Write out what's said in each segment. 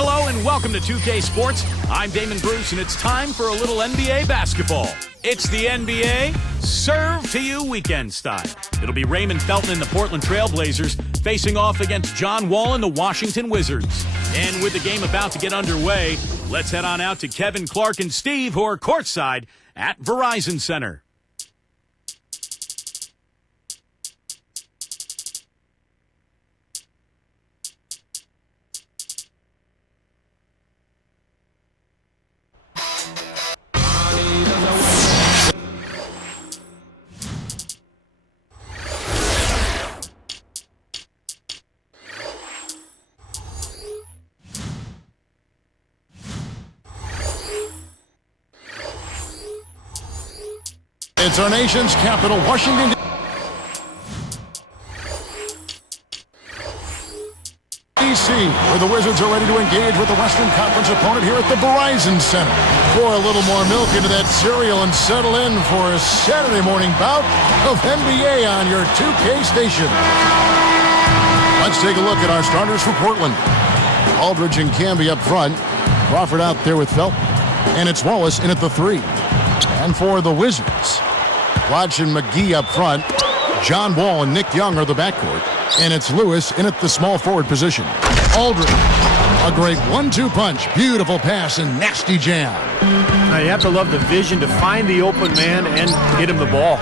Hello and welcome to 2K Sports. I'm Damon Bruce, and it's time for a little NBA basketball. It's the NBA Serve to You weekend style. It'll be Raymond Felton and the Portland Trail Blazers facing off against John Wall and the Washington Wizards. And with the game about to get underway, let's head on out to Kevin, Clark, and Steve, who are courtside at Verizon Center. It's our nation's capital, Washington, D.C., where the Wizards are ready to engage with the Western Conference opponent here at the Verizon Center. Pour a little more milk into that cereal and settle in for a Saturday morning bout of NBA on your 2K station. Let's take a look at our starters for Portland. Aldridge and Camby up front. Crawford out there with Felton. And it's Wallace in at the 3. And for the Wizards, Lodge and McGee up front. John Wall and Nick Young are the backcourt. And it's Lewis in at the small forward position. Aldridge, a great 1-2 punch. Beautiful pass and nasty jam. Now you have to love the vision to find the open man and get him the ball.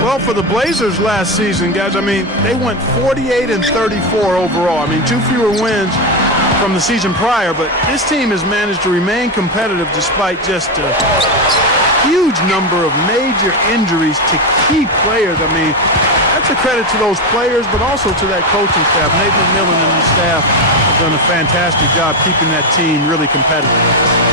Well, for the Blazers last season, guys, I mean, they went 48 and 34 overall. I mean, 2 fewer wins from the season prior, but this team has managed to remain competitive despite just a huge number of major injuries to key players. I mean, that's a credit to those players, but also to that coaching staff. Nate McMillan and his staff have done a fantastic job keeping that team really competitive.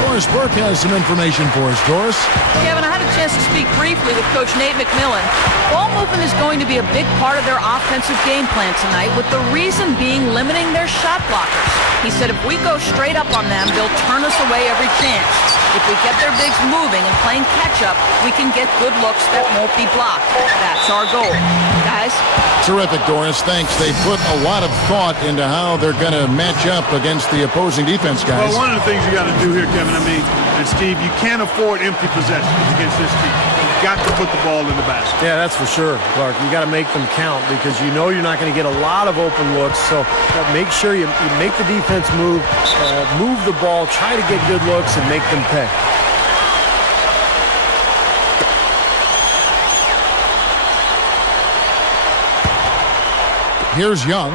Doris Burke has some information for us. Doris? Kevin, I had a chance to speak briefly with Coach Nate McMillan. Ball movement is going to be a big part of their offensive game plan tonight, with the reason being limiting their shot blockers. He said if we go straight up on them, they'll turn us away every chance. If we get their bigs moving and playing catch-up, we can get good looks that won't be blocked. That's our goal. Guys? Terrific, Doris. Thanks. They put a lot of thought into how they're going to match up against the opposing defense, guys. Well, one of the things you got to do here, Kevin, and Steve, you can't afford empty possessions against this team. You've got to put the ball in the basket. Yeah, that's for sure, Clark. You got to make them count because you know you're not going to get a lot of open looks. So make sure you make the defense move the ball, try to get good looks, and make them pay. Here's Young.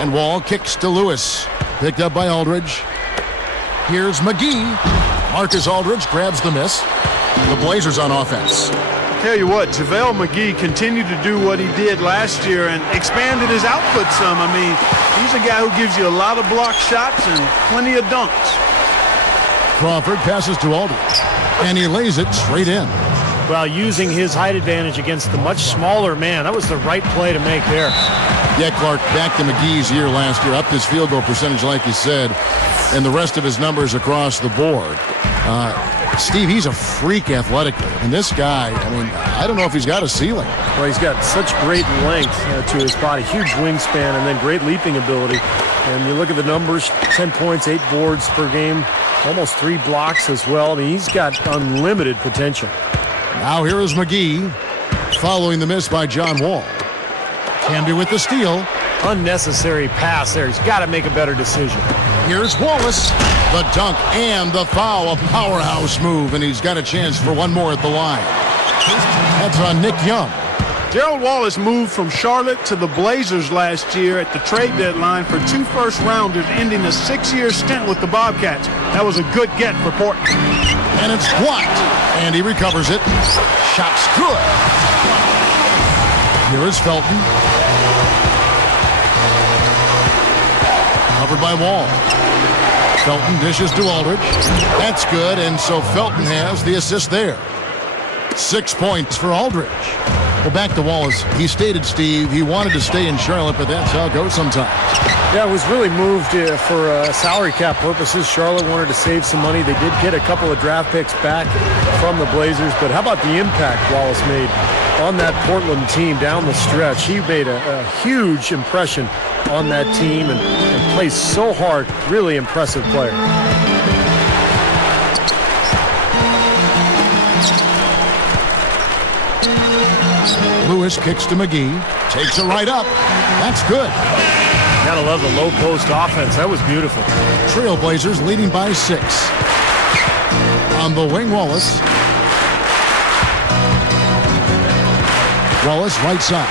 And Wall kicks to Lewis. Picked up by Aldridge. Here's McGee. Marcus Aldridge grabs the miss. The Blazers on offense. Tell you what, JaVale McGee continued to do what he did last year and expanded his output some. I mean, he's a guy who gives you a lot of block shots and plenty of dunks. Crawford passes to Aldridge, and he lays it straight in. Well, using his height advantage against the much smaller man, that was the right play to make there. Yeah, Clark, back to McGee's year last year, upped his field goal percentage like you said, and the rest of his numbers across the board. Steve, he's a freak athletically, and this guy, I mean, I don't know if he's got a ceiling. Well, he's got such great length to his body, huge wingspan, and then great leaping ability. And you look at the numbers, 10 points, 8 boards per game, almost 3 blocks as well. I mean, he's got unlimited potential. Now here is McGee, following the miss by John Wall. Camby with the steal. Unnecessary pass there. He's got to make a better decision. Here's Wallace. The dunk and the foul. A powerhouse move, and he's got a chance for one more at the line. That's on Nick Young. Gerald Wallace moved from Charlotte to the Blazers last year at the trade deadline for 2 first-rounders, ending a 6-year stint with the Bobcats. That was a good get for Portland. And it's blocked, and he recovers it. Shot's good. Here is Felton. Covered by Wall. Felton dishes to Aldridge. That's good, and so Felton has the assist there. 6 points for Aldridge. Well, back to Wallace. He stated, Steve, he wanted to stay in Charlotte, but that's how it goes sometimes. Yeah, it was really moved for salary cap purposes. Charlotte wanted to save some money. They did get a couple of draft picks back from the Blazers, but how about the impact Wallace made on that Portland team down the stretch. He made a huge impression on that team and plays so hard. Really impressive player. Lewis kicks to McGee. Takes it right up. That's good. Gotta love the low post offense. That was beautiful. Trailblazers leading by 6. On the wing, Wallace. Wallace right side.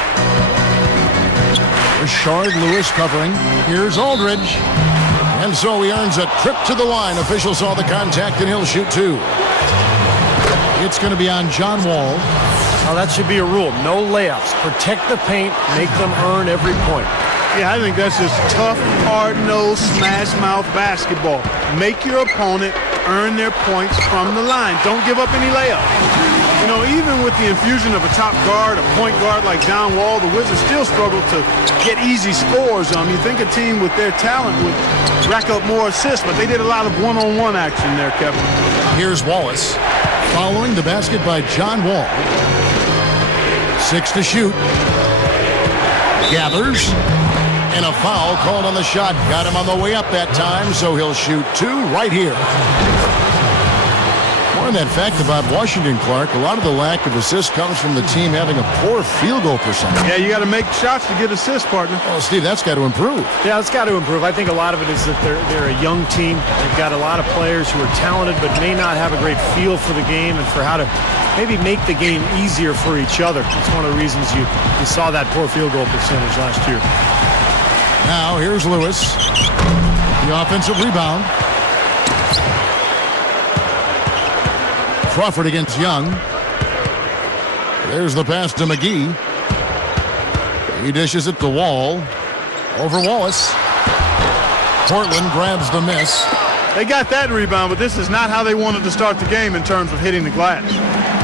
Richard Lewis covering. Here's Aldridge. And so he earns a trip to the line. Official saw the contact and he'll shoot 2. It's going to be on John Wall. Now that should be a rule. No layups. Protect the paint. Make them earn every point. Yeah, I think that's just tough, hard-nosed, smash-mouth basketball. Make your opponent earn their points from the line. Don't give up any layups. You know, even with the infusion of a top guard, a point guard like John Wall, the Wizards still struggle to get easy scores. You think a team with their talent would rack up more assists, but they did a lot of one-on-one action there, Kevin. Here's Wallace. Following the basket by John Wall. 6 to shoot. Gathers. And a foul called on the shot. Got him on the way up that time, so he'll shoot 2 right here. More on that fact about Washington, Clark. A lot of the lack of assists comes from the team having a poor field goal percentage. Yeah, you got to make shots to get assists, partner. Oh, Steve, that's got to improve. Yeah, it's got to improve. I think a lot of it is that they're a young team. They've got a lot of players who are talented but may not have a great feel for the game and for how to maybe make the game easier for each other. It's one of the reasons you saw that poor field goal percentage last year. Now, here's Lewis. The offensive rebound. Crawford against Young. There's the pass to McGee. He dishes it to Wall. Over Wallace. Portland grabs the miss. They got that rebound, but this is not how they wanted to start the game in terms of hitting the glass.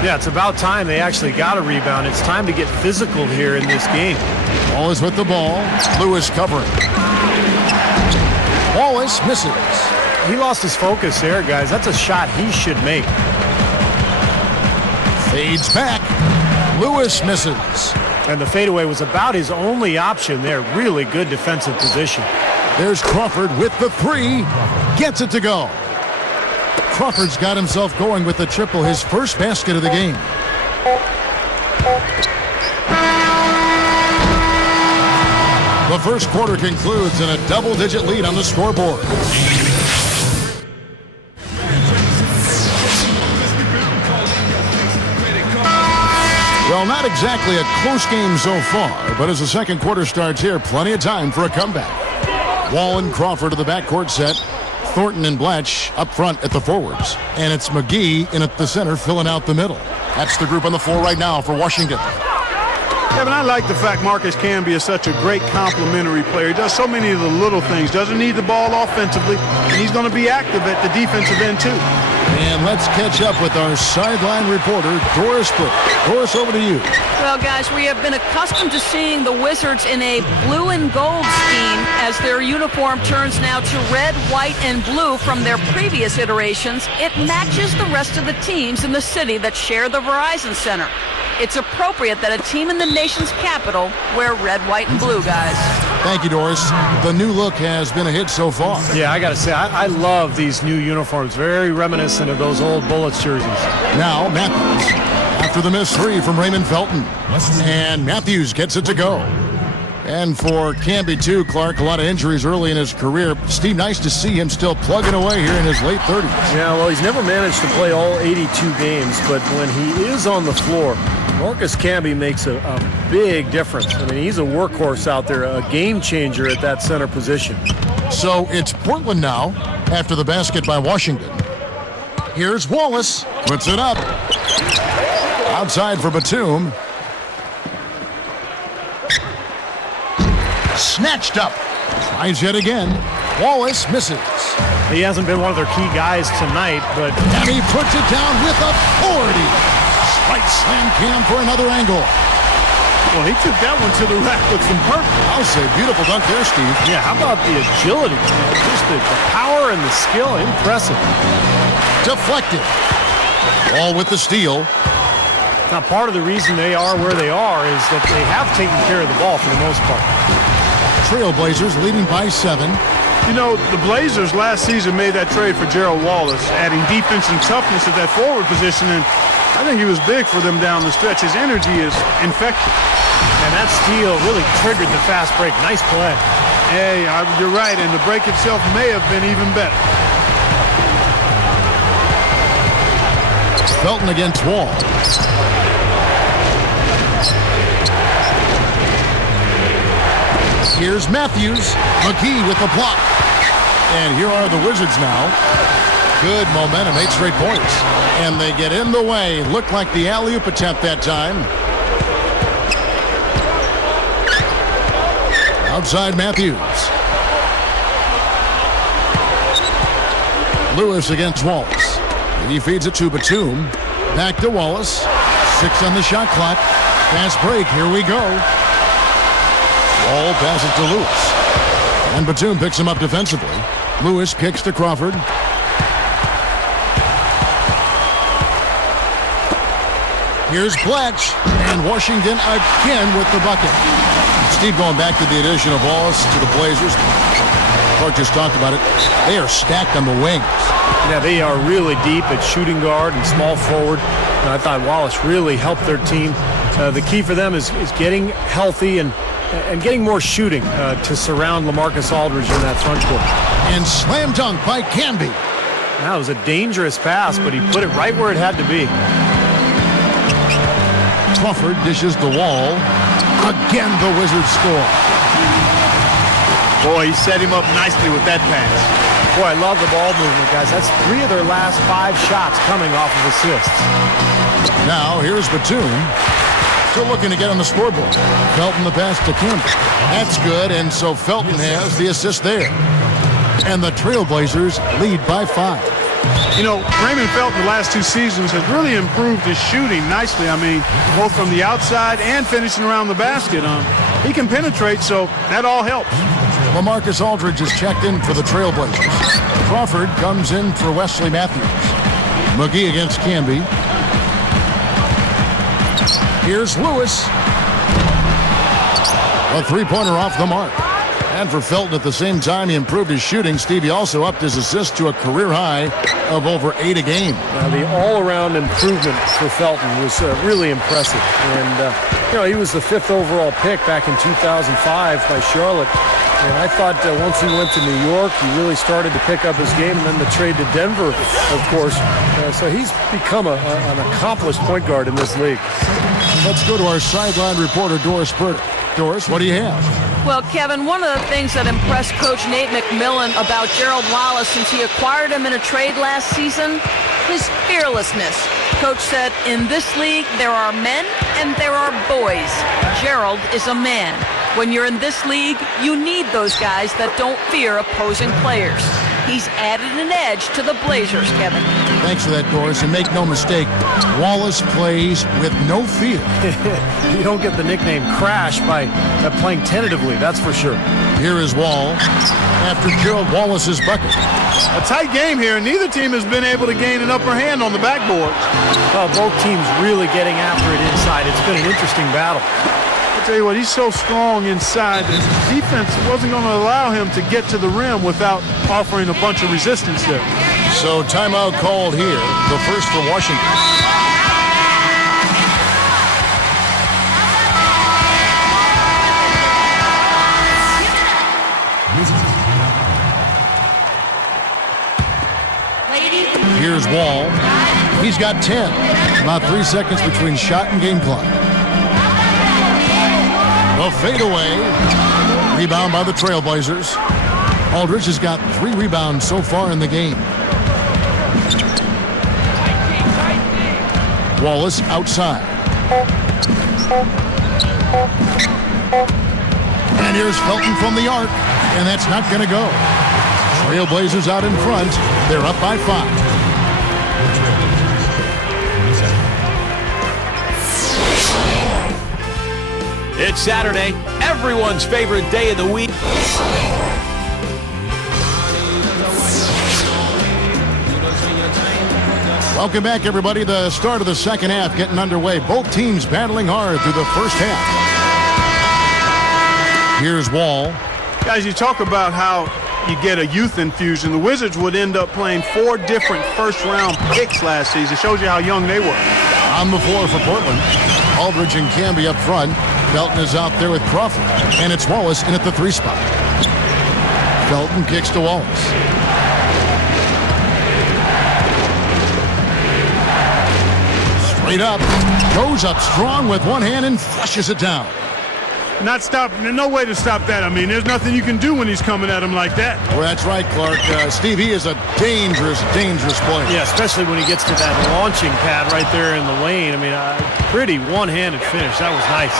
Yeah, it's about time they actually got a rebound. It's time to get physical here in this game. Wallace with the ball. Lewis covering. Wallace misses. He lost his focus there, guys. That's a shot he should make. Fades back. Lewis misses. And the fadeaway was about his only option there. Really good defensive position. There's Crawford with the 3. Gets it to go. Crawford's got himself going with the triple, his first basket of the game. The first quarter concludes in a double-digit lead on the scoreboard. Well, not exactly a close game so far, but as the second quarter starts here, plenty of time for a comeback. Wall and Crawford to the backcourt set. Thornton and Blatch up front at the forwards. And it's McGee in at the center filling out the middle. That's the group on the floor right now for Washington. Kevin, I like the fact Marcus Camby is such a great complementary player. He does so many of the little things. Doesn't need the ball offensively, and he's going to be active at the defensive end, too. And let's catch up with our sideline reporter, Doris Burke. Doris, over to you. Well, guys, we have been accustomed to seeing the Wizards in a blue and gold scheme as their uniform turns now to red, white, and blue from their previous iterations. It matches the rest of the teams in the city that share the Verizon Center. It's appropriate that a team in the nation's capital wear red, white, and blue, guys. Thank you, Doris. The new look has been a hit so far. Yeah, I got to say, I love these new uniforms. Very reminiscent of those old Bullets jerseys. Now, Matthews. After the missed 3 from Raymond Felton. And Matthews gets it to go. And for Camby, too, Clark, a lot of injuries early in his career. Steve, nice to see him still plugging away here in his late 30s. Yeah, well, he's never managed to play all 82 games, but when he is on the floor, Marcus Camby makes a big difference. I mean, he's a workhorse out there, a game changer at that center position. So it's Portland now after the basket by Washington. Here's Wallace. Puts it up. Outside for Batum. Snatched up. Tries yet again. Wallace misses. He hasn't been one of their key guys tonight, but... And he puts it down with authority. Right slam cam for another angle. Well, he took that one to the rack with some purpose. I'll say beautiful dunk there, Steve. Yeah, how about the agility? Just the power and the skill. Impressive. Deflected. Ball with the steal. Now, part of the reason they are where they are is that they have taken care of the ball for the most part. Trailblazers leading by 7. You know, the Blazers last season made that trade for Gerald Wallace, adding defense and toughness at that forward position, and I think he was big for them down the stretch. His energy is infectious. And that steal really triggered the fast break. Nice play. Hey, you're right, and the break itself may have been even better. Felton against Wall. Here's Matthews. McGee with the block. And here are the Wizards now. Good momentum, 8 straight points. And they get in the way. Looked like the alley-oop attempt that time. Outside Matthews. Lewis against Wallace. He feeds it to Batum. Back to Wallace. 6 on the shot clock. Fast break. Here we go. Wall passes to Lewis. And Batum picks him up defensively. Lewis kicks to Crawford. Here's Blatch. And Washington again with the bucket. Steve, going back to the addition of Wallace to the Blazers. Clark just talked about it. They are stacked on the wings. Yeah, they are really deep at shooting guard and small forward. And I thought Wallace really helped their team. The key for them is getting healthy and getting more shooting to surround LaMarcus Aldridge in that front court. And slam dunk by Canby. That was a dangerous pass, but he put it right where it had to be. Crawford dishes the Wall. Again, the Wizards score. Boy, he set him up nicely with that pass. Boy, I love the ball movement, guys. That's 3 of their last 5 shots coming off of assists. Now, here's Batum. Still looking to get on the scoreboard. Felton the pass to Campbell. That's good, and so Felton has the assist there. And the Trailblazers lead by 5. You know, Raymond Felton the last 2 seasons has really improved his shooting nicely. I mean, both from the outside and finishing around the basket. He can penetrate, so that all helps. LaMarcus Aldridge is checked in for the Trailblazers. Crawford comes in for Wesley Matthews. McGee against Canby. Here's Lewis. A 3-pointer off the mark. And for Felton at the same time, he improved his shooting. Stevie also upped his assist to a career high of over 8 a game. The all-around improvement for Felton was really impressive. And, he was the 5th overall pick back in 2005 by Charlotte. And I thought once he went to New York, he really started to pick up his game, and then the trade to Denver, of course. So he's become an accomplished point guard in this league. Let's go to our sideline reporter, Doris Burdick. Doris, what do you have? Well, Kevin, one of the things that impressed Coach Nate McMillan about Gerald Wallace since he acquired him in a trade last season, his fearlessness. Coach said, in this league, there are men and there are boys. Gerald is a man. When you're in this league, you need those guys that don't fear opposing players. He's added an edge to the Blazers, Kevin. Thanks for that, Doris. And make no mistake, Wallace plays with no fear. You don't get the nickname Crash by playing tentatively, that's for sure. Here is Wall after Gerald Wallace's bucket. A tight game here. Neither team has been able to gain an upper hand on the backboard. Both teams really getting after it inside. It's been an interesting battle. I'll tell you what, he's so strong inside that defense wasn't going to allow him to get to the rim without offering a bunch of resistance there. So timeout called here, the first for Washington. Here's Wall. He's got 10. About 3 seconds between shot and game clock. A fadeaway. Rebound by the Trailblazers. Aldridge has got 3 rebounds so far in the game. Wallace outside. And here's Felton from the arc. And that's not going to go. Trailblazers out in front. They're up by 5. It's Saturday, everyone's favorite day of the week. Welcome back, everybody. The start of the second half getting underway. Both teams battling hard through the first half. Here's Wall. Guys, you talk about how you get a youth infusion. The Wizards would end up playing 4 different first-round picks last season. Shows you how young they were. On the floor for Portland, Aldridge and Camby up front. Felton is out there with Crawford. And it's Wallace in at the 3 spot. Felton kicks to Wallace. Straight up. Goes up strong with one hand and flushes it down. Not stop. No way to stop that. I mean, there's nothing you can do when he's coming at him like that. Well, that's right, Clark. Steve, he is a dangerous, dangerous player. Yeah, especially when he gets to that launching pad right there in the lane. I mean, pretty one-handed finish. That was nice.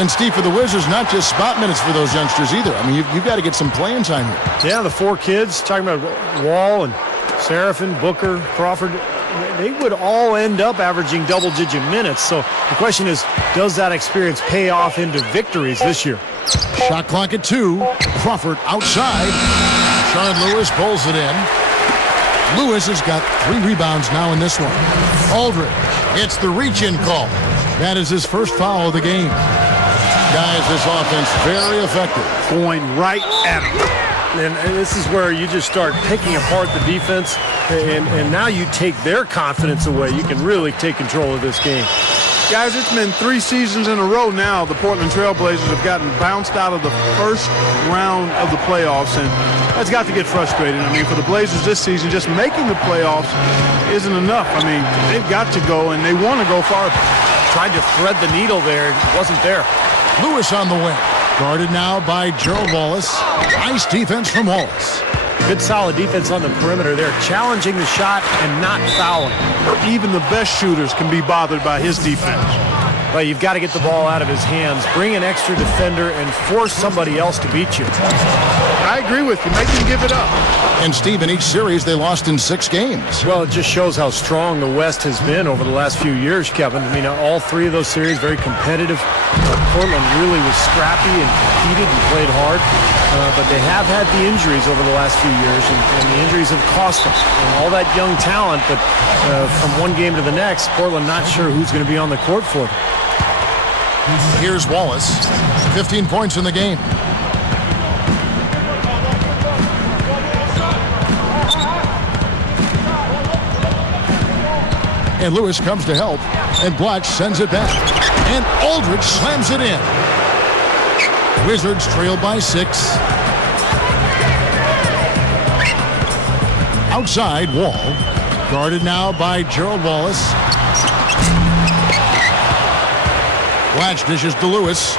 And, Steve, for the Wizards, not just spot minutes for those youngsters either. I mean, you've got to get some playing time here. Yeah, the 4 kids, talking about Wall and Seraphin, Booker, Crawford, they would all end up averaging double-digit minutes. So the question is, does that experience pay off into victories this year? Shot clock at 2. Crawford outside. Shard Lewis pulls it in. Lewis has got 3 rebounds now in this one. Aldridge, it's the reach-in call. That is his first foul of the game. Guys, this offense very effective. Going right at him. And this is where you just start picking apart the defense, and now you take their confidence away. You can really take control of this game. Guys, it's been 3 seasons in a row now. The Portland Trail Blazers have gotten bounced out of the first round of the playoffs, and that's got to get frustrating. I mean, for the Blazers this season, just making the playoffs isn't enough. I mean, they've got to go, and they want to go farther. Tried to thread the needle there. It wasn't there. Lewis on the wing. Guarded now by Gerald Wallace. Nice defense from Wallace. Good solid defense on the perimeter there, challenging the shot and not fouling. Even the best shooters can be bothered by his defense. But you've got to get the ball out of his hands, bring an extra defender, and force somebody else to beat you. I agree with you. Make them give it up. And, Steve, in each series, they lost in 6 games. Well, it just shows how strong the West has been over the last few years, Kevin. I mean, all 3 of those series, very competitive. Portland really was scrappy and competed and played hard. But they have had the injuries over the last few years, and the injuries have cost them. And all that young talent, but from one game to the next, Portland not sure who's going to be on the court for them. Here's Wallace. 15 points in the game. And Lewis comes to help, and Blatch sends it back. And Aldridge slams it in. Wizards trail by 6. Outside, Wall. Guarded now by Gerald Wallace. Blatch dishes to Lewis.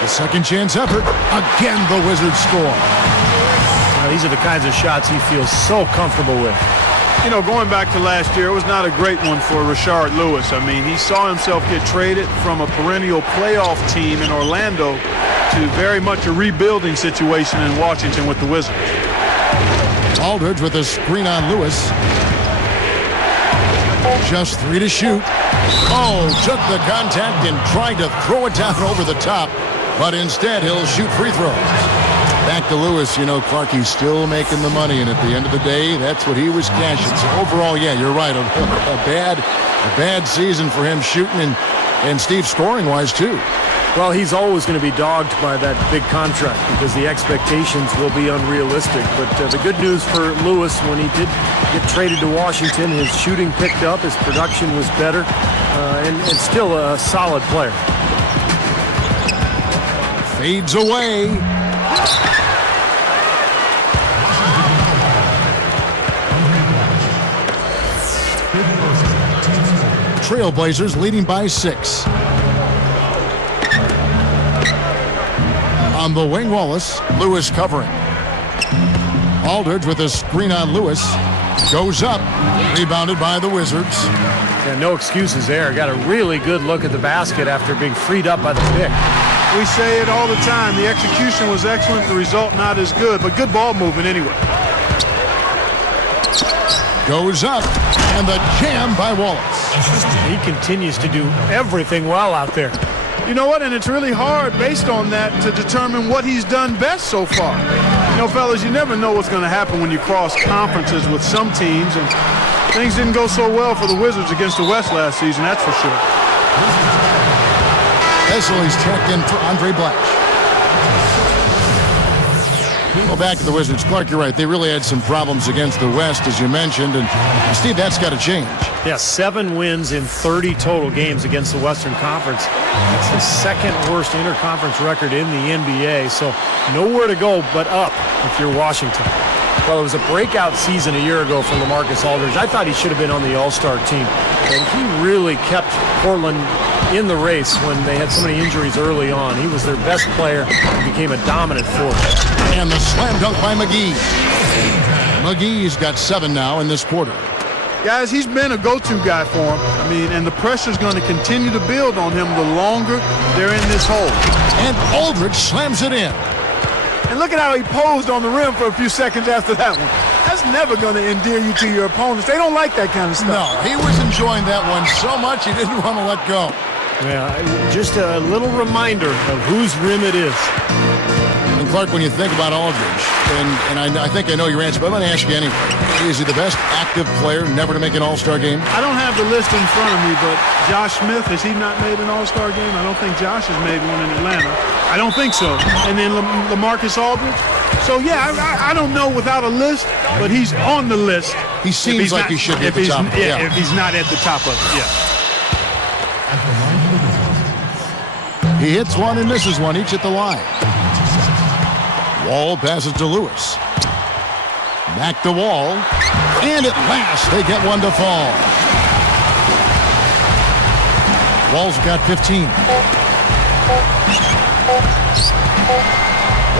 The second chance effort. Again, the Wizards score. Now, these are the kinds of shots he feels so comfortable with. You know, going back to last year, it was not a great one for Rashard Lewis. I mean, he saw himself get traded from a perennial playoff team in Orlando to very much a rebuilding situation in Washington with the Wizards. Aldridge with a screen on Lewis. Just 3 to shoot. Oh, took the contact and tried to throw it down over the top, but instead he'll shoot free throws. Back to Lewis. You know, Clark, he's still making the money, and at the end of the day, that's what he was cashing. So overall, yeah, you're right. A bad season for him shooting and Steve scoring-wise, too. Well, he's always going to be dogged by that big contract because the expectations will be unrealistic. But the good news for Lewis, when he did get traded to Washington, his shooting picked up, his production was better, and still a solid player. Fades away. Trailblazers leading by 6. On the wing, Wallace. Lewis covering. Aldridge with a screen on Lewis. Goes up. Rebounded by the Wizards. Yeah, no excuses there. Got a really good look at the basket after being freed up by the pick. We say it all the time. The execution was excellent. The result not as good, but good ball movement anyway. Goes up. And the jam by Wallace. He continues to do everything well out there. You know what? And it's really hard based on that to determine what he's done best so far. You know, fellas, you never know what's going to happen when you cross conferences with some teams. And things didn't go so well for the Wizards against the West last season, that's for sure. Vesely's checked in for Andre Blatch. Well, back to the Wizards. Clark, you're right. They really had some problems against the West, as you mentioned. And, Steve, that's got to change. Yeah, 7 wins in 30 total games against the Western Conference. That's the second worst interconference record in the NBA. So nowhere to go but up if you're Washington. Well, it was a breakout season a year ago for LaMarcus Aldridge. I thought he should have been on the All-Star team. And he really kept Portland in the race when they had so many injuries early on. He was their best player and became a dominant force. And the slam dunk by McGee. McGee's got 7 now in this quarter. Guys, he's been a go-to guy for him. I mean, and the pressure's going to continue to build on him the longer they're in this hole. And Aldridge slams it in. And look at how he posed on the rim for a few seconds after that one. That's never going to endear you to your opponents. They don't like that kind of stuff. No, he was enjoying that one so much he didn't want to let go. Yeah, just a little reminder of whose rim it is. And Clark, when you think about Aldridge, and I think I know your answer, but I'm going to ask you anyway. Is he the best active player never to make an All-Star game? I don't have the list in front of me, but Josh Smith, has he not made an All-Star game? I don't think Josh has made one in Atlanta. I don't think so. And then LaMarcus Aldridge. So, yeah, I don't know without a list, but he's on the list. He seems like he should be at the top. Yeah, if he's not at the top of it, yeah. He hits one and misses one, each at the line. Wall passes to Lewis. Back to Wall. And at last, they get one to fall. Wall's got 15.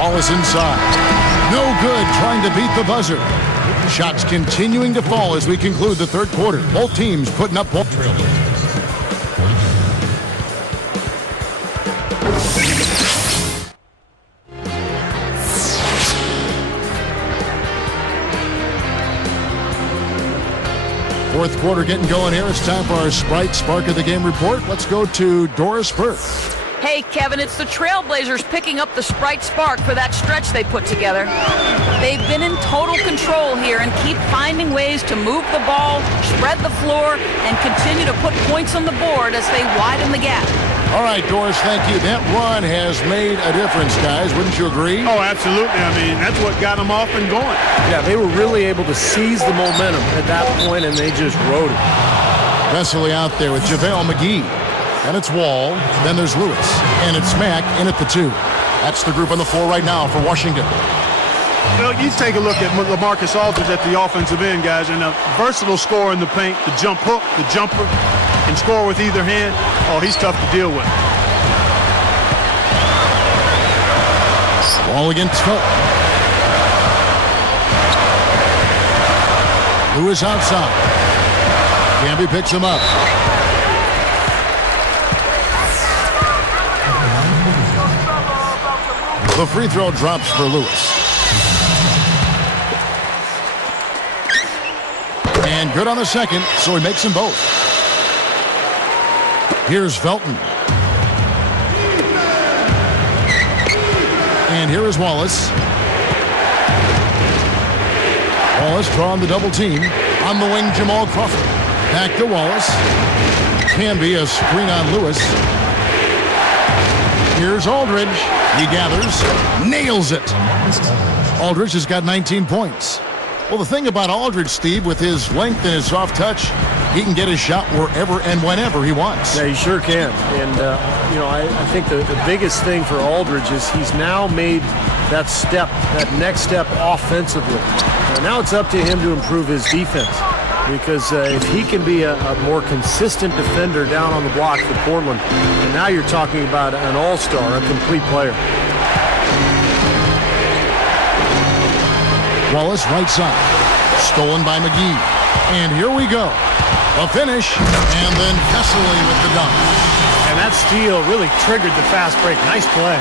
Wallace inside. No good trying to beat the buzzer. Shots continuing to fall as we conclude the third quarter. Both teams putting up ball trail. Fourth quarter getting going here. It's time for our Sprite Spark of the Game report. Let's go to Doris Burke. Hey, Kevin, it's the Trailblazers picking up the Sprite Spark for that stretch they put together. They've been in total control here and keep finding ways to move the ball, spread the floor, and continue to put points on the board as they widen the gap. All right, Doris, thank you. That run has made a difference, guys. Wouldn't you agree? Oh, absolutely. I mean, that's what got them off and going. Yeah, they were really able to seize the momentum at that point, and they just rode it. Vesely out there with JaVale McGee. And it's Wall. Then there's Lewis. And it's Mack in at the 2. That's the group on the floor right now for Washington. Well, you take a look at LaMarcus Aldridge at the offensive end, guys, and a versatile scorer in the paint, the jump hook, the jumper, can score with either hand. Oh, he's tough to deal with. Wall against Phil. Lewis outside. Camby picks him up. The free throw drops for Lewis. And good on the second, so he makes them both. Here's Felton. And here is Wallace. Wallace drawing the double team. On the wing, Jamal Crawford. Back to Wallace. Camby, a screen on Lewis. Here's Aldridge. He gathers, nails it. Aldridge has got 19 points. Well, the thing about Aldridge, Steve, with his length and his soft touch, he can get his shot wherever and whenever he wants. Yeah, he sure can. And, I think the biggest thing for Aldridge is he's now made that step, that next step offensively. Now it's up to him to improve his defense. Because if he can be a more consistent defender down on the block for Portland, and now you're talking about an all-star, a complete player. Wallace right side. Stolen by McGee. And here we go. A finish, and then Vesely with the dunk. And that steal really triggered the fast break. Nice play.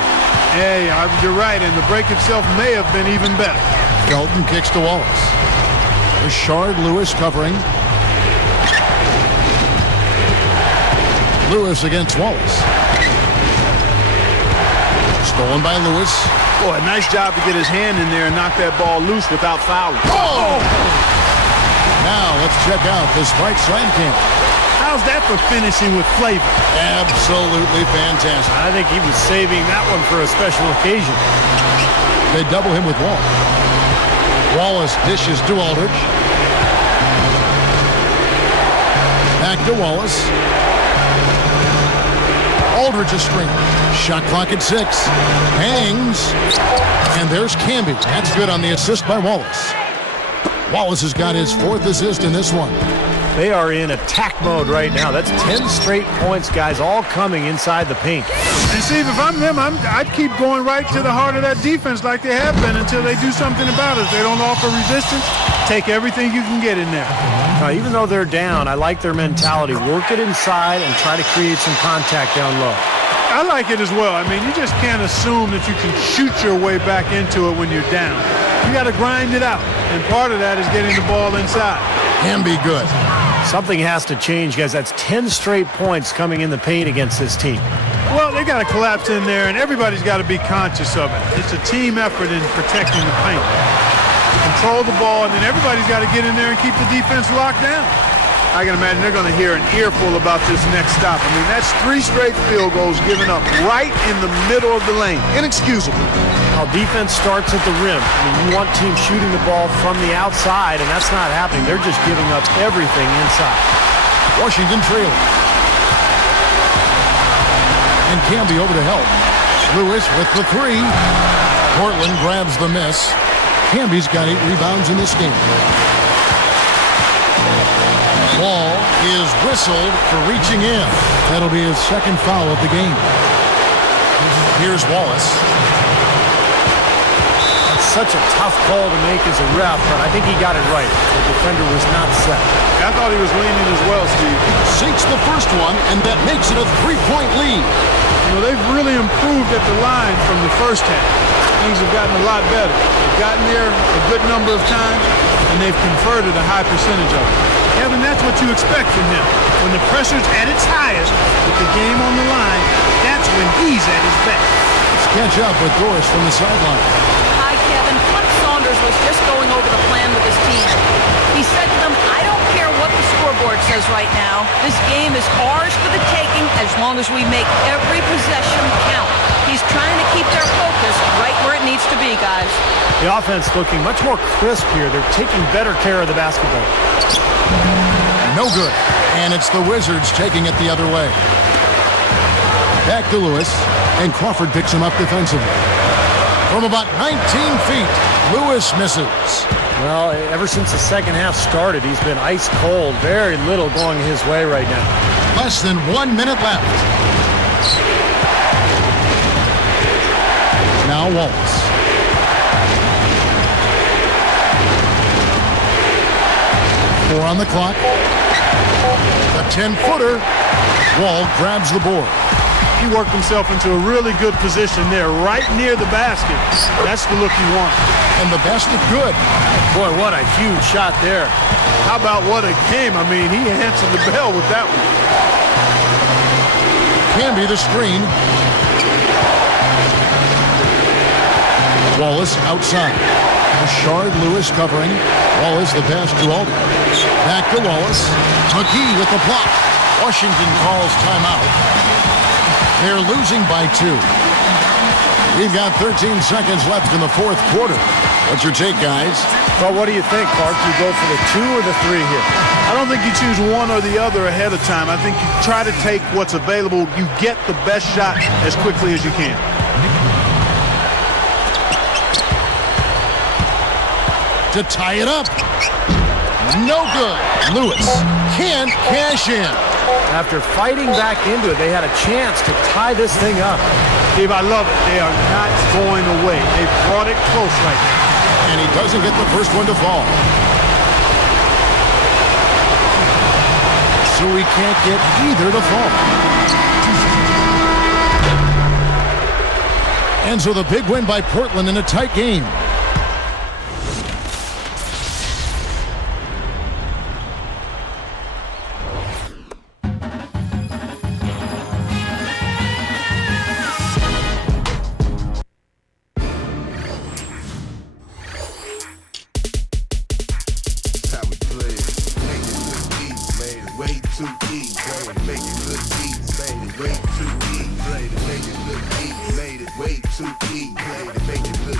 Hey, you're right, and the break itself may have been even better. Felton kicks to Wallace. Richard Lewis covering. Lewis against Wallace. Stolen by Lewis. Boy, a nice job to get his hand in there and knock that ball loose without fouling. Oh! Now let's check out the Sprite Slam Camp. How's that for finishing with flavor? Absolutely fantastic. I think he was saving that one for a special occasion. They double him with Wall. Wallace dishes to Aldridge. Back to Wallace. Aldridge a screen. Shot clock at 6. Hangs. And there's Camby. That's good on the assist by Wallace. Wallace has got his 4th assist in this one. They are in attack mode right now. That's 10 straight points, guys, all coming inside the paint. And Steve, if I'm them, I'd keep going right to the heart of that defense like they have been until they do something about it. If they don't offer resistance, take everything you can get in there. Now, even though they're down, I like their mentality. Work it inside and try to create some contact down low. I like it as well. I mean, you just can't assume that you can shoot your way back into it when you're down. You got to grind it out, and part of that is getting the ball inside. Can be good. Something has to change, guys. That's 10 straight points coming in the paint against this team. Well, they got to collapse in there, and everybody's got to be conscious of it. It's a team effort in protecting the paint. Control the ball, and then everybody's got to get in there and keep the defense locked down. I can imagine they're going to hear an earful about this next stop. I mean, that's 3 straight field goals given up right in the middle of the lane. Inexcusable. Now, defense starts at the rim. I mean, you want teams shooting the ball from the outside, and that's not happening. They're just giving up everything inside. Washington trailing. And Camby over to help. Lewis with the 3. Portland grabs the miss. Camby's got 8 rebounds in this game. Ball is whistled for reaching in. That'll be his 2nd foul of the game. Here's Wallace. It's such a tough call to make as a ref, but I think he got it right. The defender was not set. I thought he was leaning as well, Steve. Sinks the first one, and that makes it a 3-point lead. You know, they've really improved at the line from the first half. Things have gotten a lot better. They've gotten there a good number of times, and they've converted a high percentage of it. Kevin, that's what you expect from him. When the pressure's at its highest, with the game on the line, that's when he's at his best. Let's catch up with Doris from the sideline. Hi, Kevin. Flip Saunders was just going over the plan with his team. He said to them, I don't care what the scoreboard says right now. This game is ours for the taking as long as we make every possession count. He's trying to keep their focus right where it needs to be, guys. The offense looking much more crisp here. They're taking better care of the basketball. No good. And it's the Wizards taking it the other way. Back to Lewis, and Crawford picks him up defensively. From about 19 feet, Lewis misses. Well, ever since the second half started, he's been ice cold. Very little going his way right now. Less than 1 minute left. Now Wallace. Four on the clock. A 10-footer. Wall grabs the board. He worked himself into a really good position there, right near the basket. That's the look you want. And the basket good. Boy, what a huge shot there. How about what a game? I mean, he answered the bell with that one. Camby the screen. Wallace outside. Bouchard, Lewis covering. Wallace the pass to Alden. Back to Wallace. McGee with the block. Washington calls timeout. They're losing by 2. We've got 13 seconds left in the 4th quarter. What's your take, guys? Well, what do you think, Clark? Do you go for the 2 or the 3 here? I don't think you choose one or the other ahead of time. I think you try to take what's available. You get the best shot as quickly as you can. To tie it up. No good. Lewis can't cash in. After fighting back into it, they had a chance to tie this thing up. Steve, I love it. They are not going away. They brought it close right now. And he doesn't get the first one to fall. So he can't get either to fall. And so the big win by Portland in a tight game. How we play it. too easy. Make it look easy, made it way too easy. Make it look easy, made it way too easy. Make it look